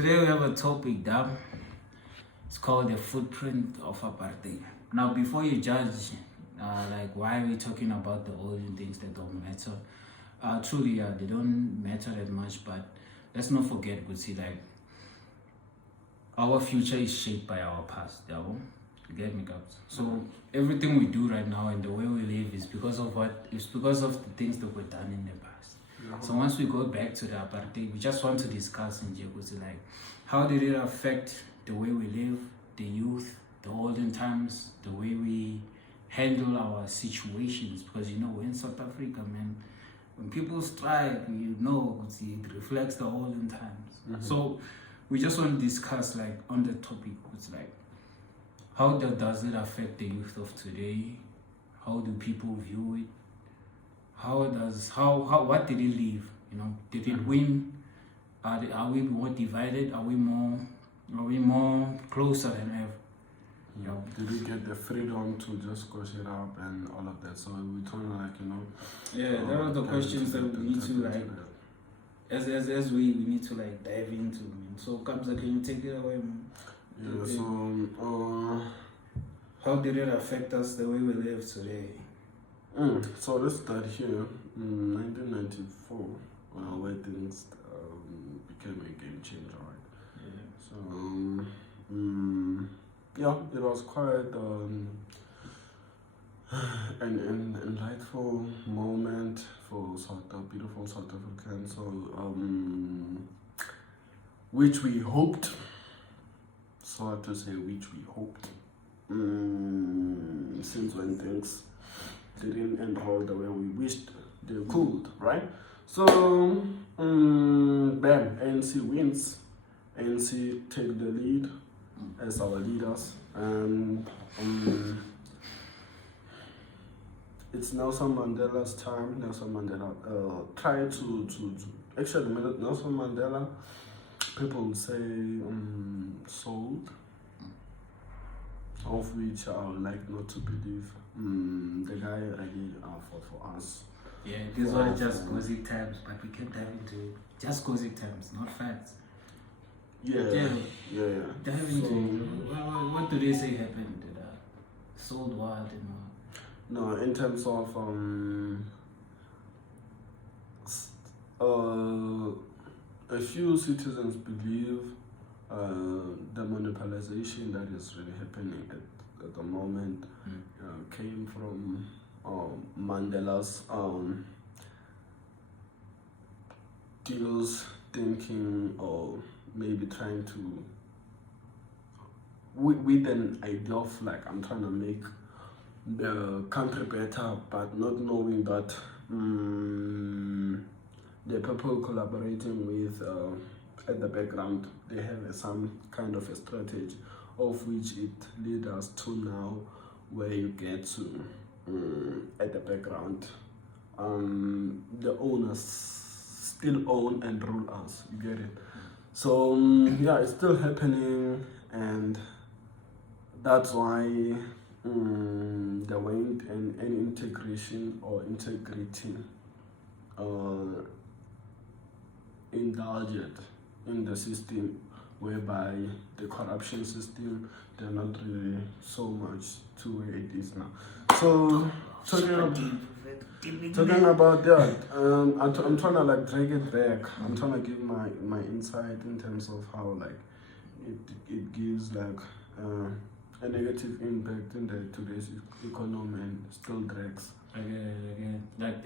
Today we have a topic that it's called the footprint of apartheid. Now, before you judge, like why are we talking about the olden things that don't matter? Truly, yeah, they don't matter that much. But let's not forget, we see like our future is shaped by our past. Yeah, you get me, guys. So everything we do right now and the way we live is because of what? It's because of the things that were done in the past. So once we go back to the apartheid, we just want to discuss in Jegusi, like how did it affect the way we live, the youth, the olden times, the way we handle our situations. Because you know, we're in South Africa, man. When people strike, you know, it reflects the olden times. So we just want to discuss like on the topic, it's like how does it affect the youth of today? How do people view it? What did it leave? You know, did it win? Are we more divided? Are we more closer than ever? You know? Did we get the freedom to just go shit up and all of that? So we turn like, you know. Yeah, that are the questions that we need to like as we need to like dive into, man. So Kabza, can you take it away, man? Yeah, Okay. so How did it affect us the way we live today? so let's start here. 1994, where things became a game changer, right? Yeah. So yeah, it was quite an enlightful moment for beautiful South Africans. So which we hoped. So I have to say which we hoped. Since when things didn't enroll the way we wished they could, right? So, bam, ANC wins. ANC take the lead as our leaders, and it's Nelson Mandela's time. Nelson Mandela tried to actually Nelson Mandela, people would say sold, of which I would like not to believe. The guy really fought for us. Yeah, these were just gossip terms, but we kept diving into it. Just gossip terms, not facts. Yeah. Dive into it. What do they say happened to that? Sold what and all? No, in terms of a few citizens believe the monopolization that is really happening at the moment came from Mandela's deals, thinking, or maybe trying to with an idea of like, I'm trying to make the country better, but not knowing that the people collaborating with at the background, they have some kind of a strategy, of which it leads us to now where you get to at the background. The owners still own and rule us, you get it? So yeah, it's still happening, and that's why there weren't any integration or integrity indulged in the system, whereby the corruption system, they're not really so much to where it is now. So talking about that, I'm trying to like drag it back. I'm trying to give my insight in terms of how like it gives like a negative impact in today's economy and still drags. Like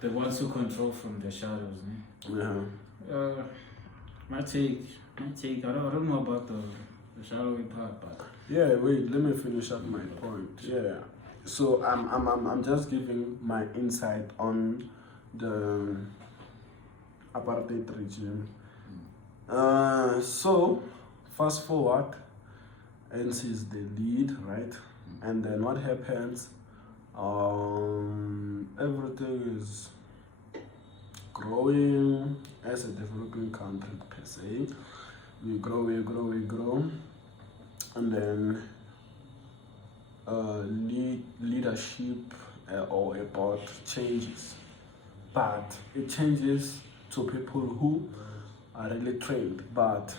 the ones who control from the shadows, eh? Yeah. My take. I don't know about the shadowy part, but Yeah. Wait. Let me finish up my point. Yeah. So I'm just giving my insight on the apartheid regime. So fast forward, ANC is the lead, right? And then what happens? Everything is growing as a developing country per se. We grow, and then leadership or a board changes, but it changes to people who are really trained, but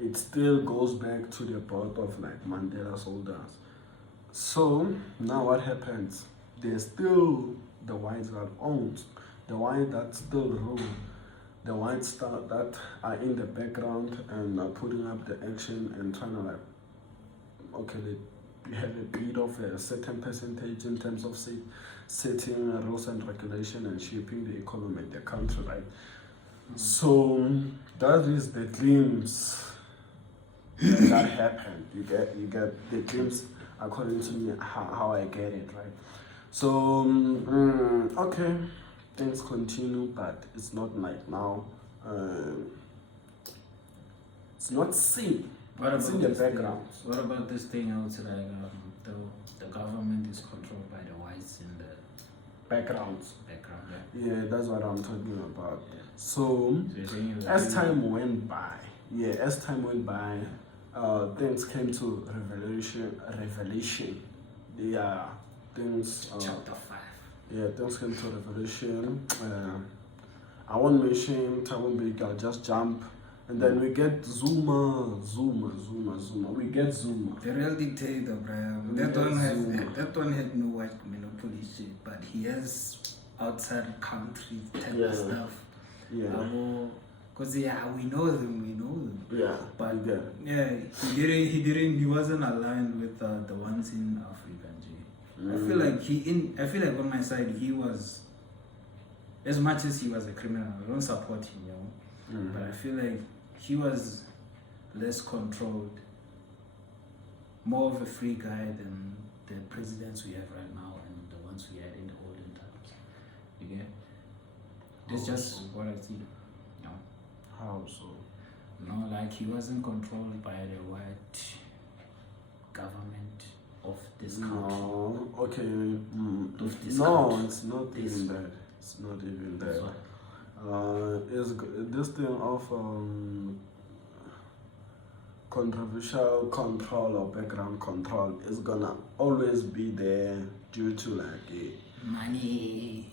it still goes back to the part of like Mandela soldiers. So now what happens? There's still the whites that owns, the white that still rule, the whites that are in the background and are putting up the action and trying to like, okay, we have a bit of a certain percentage in terms of setting rules and regulation and shaping the economy in the country, right? So that is the glimpse that happened. You get the glimpse according to me how I get it, right? So okay, things continue, but it's not like now. It's not seen. What It's about in the this background. Thing? What about this thing out like the government is controlled by the whites in the Backgrounds. background? Yeah, that's what I'm talking about. Yeah. So So you're saying you're as time went by, things came to revelation. Yeah, things. chapter 5. Yeah, things came to revelation. I won't mention Thabo Mbeki, I'll just jump. And then we get Zuma. We get Zuma. The real dictator, Brian. Yeah, That one had no white monopoly shit, but he has outside country type Yeah. of stuff. Yeah, Because we know them. yeah, But yeah. he wasn't aligned with the ones in Africa. G. I feel like on my side he was, as much as he was a criminal, I don't support him, but I feel like he was less controlled, more of a free guy than the presidents we have right now and the ones we had in the olden times. You get? That's just what I see. No, How so? no, like he wasn't controlled by the white government of this country. No, okay. Of this No, country. it's not This- even that. It's not even That's that. why. This thing of controversial control or background control is gonna always be there due to like Money.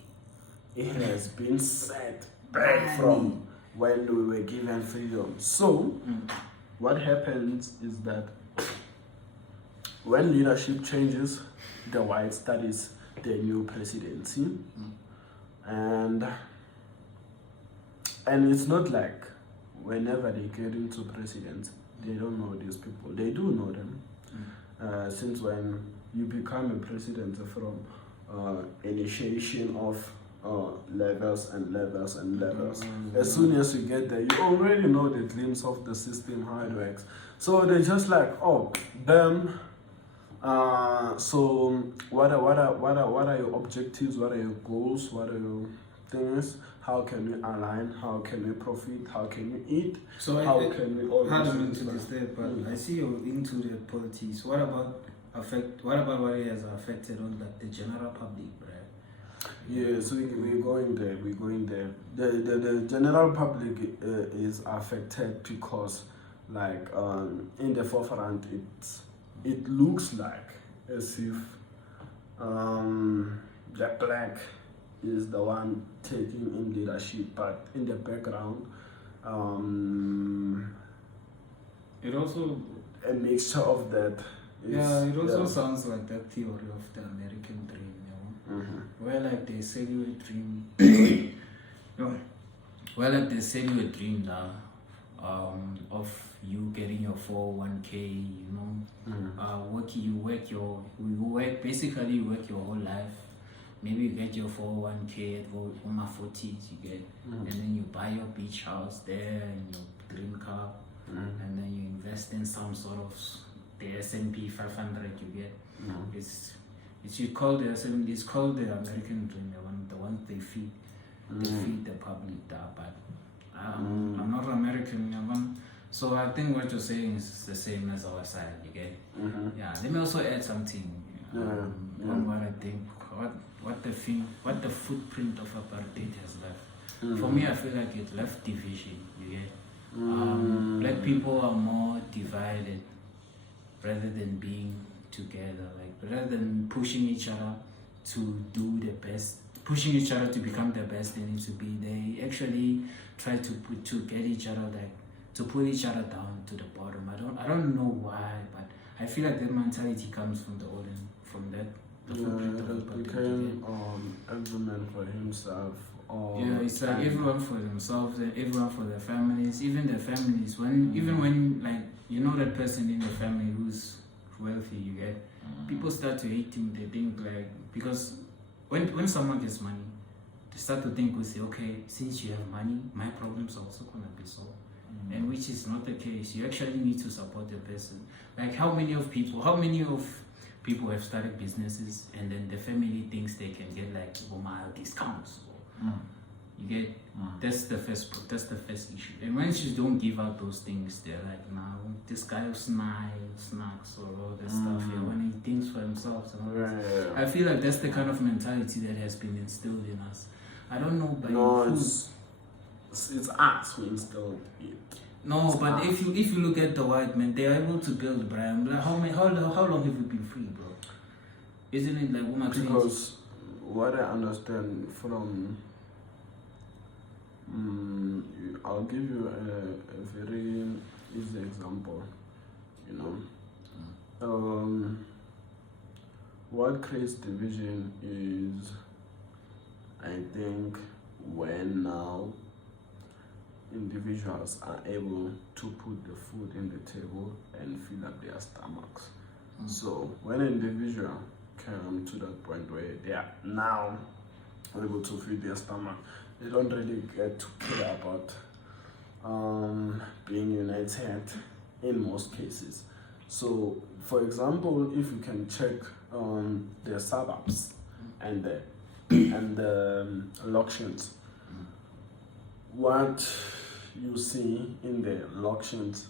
it has been set back from when we were given freedom. So what happens is that when leadership changes, the white studies the new presidency, and it's not like whenever they get into presidency, they don't know these people. They do know them. Since when you become a president from initiation of levels and levels and levels. As soon as you get there, you already know the glimpse of the system, how it works. So they're just like, oh, them. So what are your objectives? What are your goals? What are your things? How can we align? How can we profit? How can we eat? So How can we all hard do to things? this day, but I see you're into the politics. What about what it has affected on like the general public, right? Yeah, so we're going there. We're going there. The general public is affected because, like, in the forefront, it looks like as if the black is the one taking in leadership, but in the background, It also a mixture of that. It also sounds like that theory of the American dream, where like they sell you a dream. no. Well, like they sell you a dream now, of you getting your 401k, you know, you work basically you work your whole life. Maybe you get your 401k at Oma 40s, you get, and then you buy your beach house there and your dream car, and then you invest in some sort of the S&P 500, you get. It's called the S&P, it's called the American dream, the one they feed the public that, but I'm not American, so I think what you're saying is the same as our side, you get. Yeah, let me also add something on what I think, what the footprint of apartheid has left. For me, I feel like it left division, you get. Black people are more divided rather than being together, like rather than pushing each other to do the best pushing each other to become the best they need to be. They actually try to get each other like to pull each other down to the bottom. I don't know why, but I feel like that mentality comes from the olden, from that. The footprint of it apartheid, became every man for himself. yeah, it's like everyone for themselves, and everyone for their families, even their families. When even when like you know that person in the family who's wealthy, you get people start to hate him. They think like because when someone gets money, they start to think we say, okay, since you have money, my problems are also gonna be solved. And which is not the case. You actually need to support the person. Like how many of people have started businesses and then the family thinks they can get like mild discounts. You get that's the first issue. And when you don't give out those things, they're like, now this guy will snacks or all that stuff. Yeah, when he thinks for himself. And all that. I feel like that's the kind of mentality that has been instilled in us. I don't know, but it's us who instilled it. No, it's but us. if you look at the white men, they are able to build, Brian. Like how long have we been free, bro? Isn't it like woman? Because what I understand from I'll give you a very easy example. You know, what creates division is, I think, when now individuals are able to put the food in the table and fill up their stomachs. So when an individual come to that point where they are now able to feed their stomach, they don't really get to care about being united in most cases. So, for example, if you can check the suburbs and the auctions, what you see in the auctions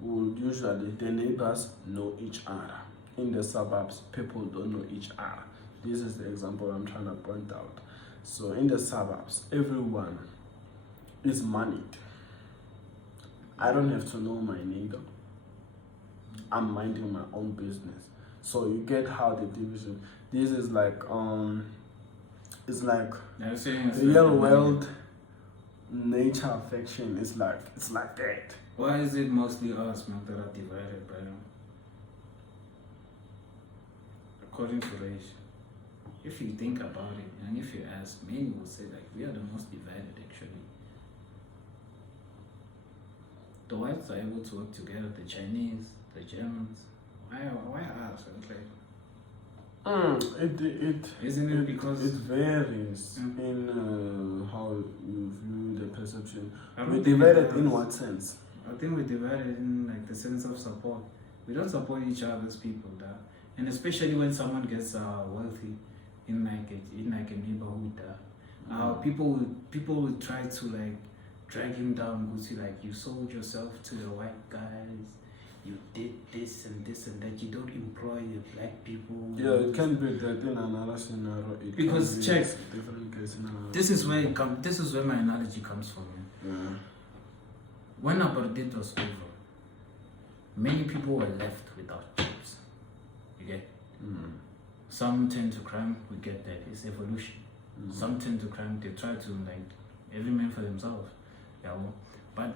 would usually the neighbors know each other. In the suburbs, people don't know each other. This is the example I'm trying to point out. So in the suburbs, everyone is moneyed. I don't have to know my neighbor. I'm minding my own business. So you get how the division. This is like it's like real world nature affection. It's like that. Why is it mostly us, man, that are divided, Brian? According to race. If you think about it, and if you ask, many will say like we are the most divided actually. The whites are able to work together, the Chinese, the Germans. Why us? Isn't it because it varies in how you view the perception? We divided in what sense? I think we're divided in like the sense of support. We don't support each other's people, and especially when someone gets wealthy in like a neighborhood, people will try to like drag him down, go to like you sold yourself to the white guys, you did this and that, you don't employ the black people. Yeah, it can be that in another scenario. Because check, different case scenario. this is where my analogy comes from. Yeah. When apartheid was over, many people were left without jobs. You get? Some turn to crime, we get that. It's evolution. Some turn to crime, they try to like every man for themselves. Yeah, well, but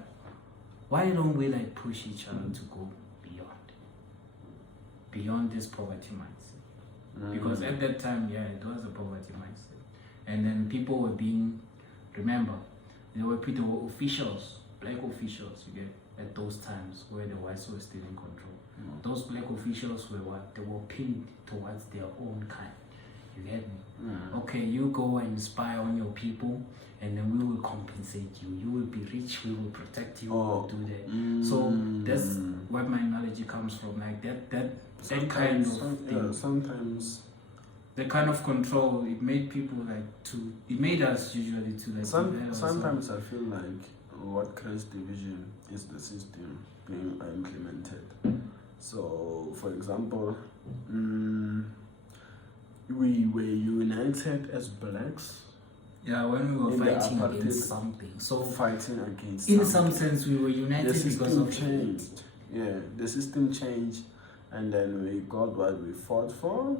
why don't we like push each other to go beyond this poverty mindset? Because at that time, yeah, it was a poverty mindset. And then people were being, remember, there were officials, black officials, you get, at those times where the whites were still in control. Those black officials were what? They were pinned towards their own kind. You get me? Okay, you go and spy on your people, and then we will compensate you. You will be rich, we will protect you, we will do that. So that's where my analogy comes from, like that kind of thing. Yeah, sometimes the kind of control it made people it made us usually to like sometimes I feel like what creates division is the system being implemented. So for example, we were united as blacks. Yeah, when we were fighting against something. So fighting against in some sense we were united the because of changed. Yeah, the system changed, and then we got what we fought for,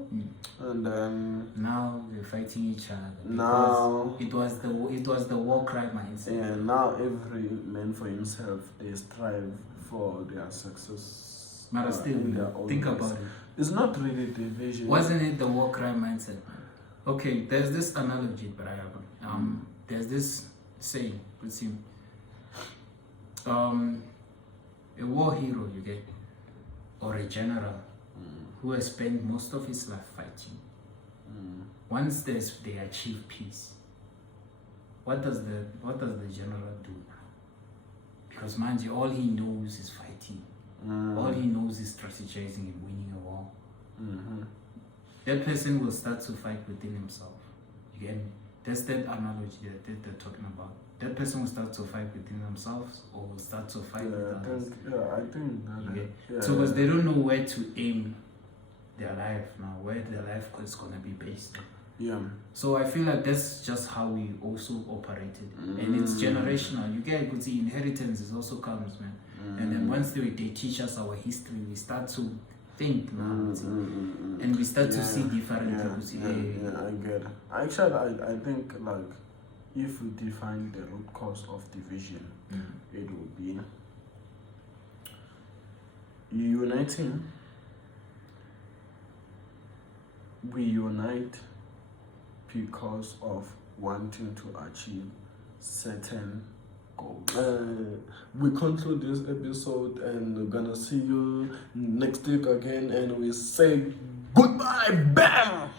and then Now they're fighting each other. Now- because it was the war cry mindset. yeah, now every man for himself, they strive for their success. But still, in their own think ways. about it. It's not really division. Wasn't it the war cry mindset? Okay, there's this analogy, Brian. There's this saying, let's see. A war hero, you get, or a general who has spent most of his life fighting. Once they achieve peace, what does the general do now? Because mind you, all he knows is fighting. All he knows is strategizing and winning a war. That person will start to fight within himself. You get me? That's that analogy that they're talking about. That person will start to fight within themselves or will start to fight with others. I think that. Okay. Yeah, So because they don't know where to aim their life now, where their life is gonna be based. yeah. So I feel like that's just how we also operated, and it's generational. You get good see inheritance is also comes, man. And then once they teach us our history, we start to think now, and we start to see differently. I get it. Actually, I think like if we define the root cause of division, it would be uniting. We unite because of wanting to achieve certain goals. We conclude this episode and we're gonna see you next week again, and we say goodbye. Bam.